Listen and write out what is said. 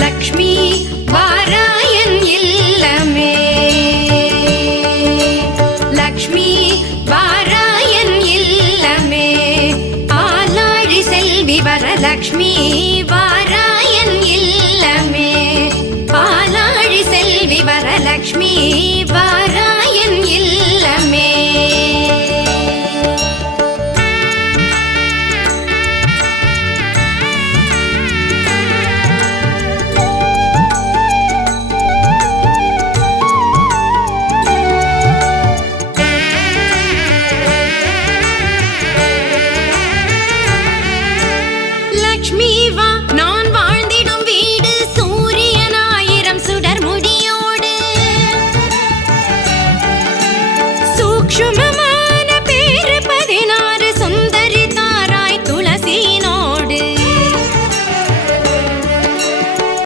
Lakshmi வாராயன் இல்லமே, Lakshmi வாராயன் இல்லமே, ஆலாழி Selvi Varalakshmi வாராயன் இல்லமே, ஆலாழி Selvi Varalakshmi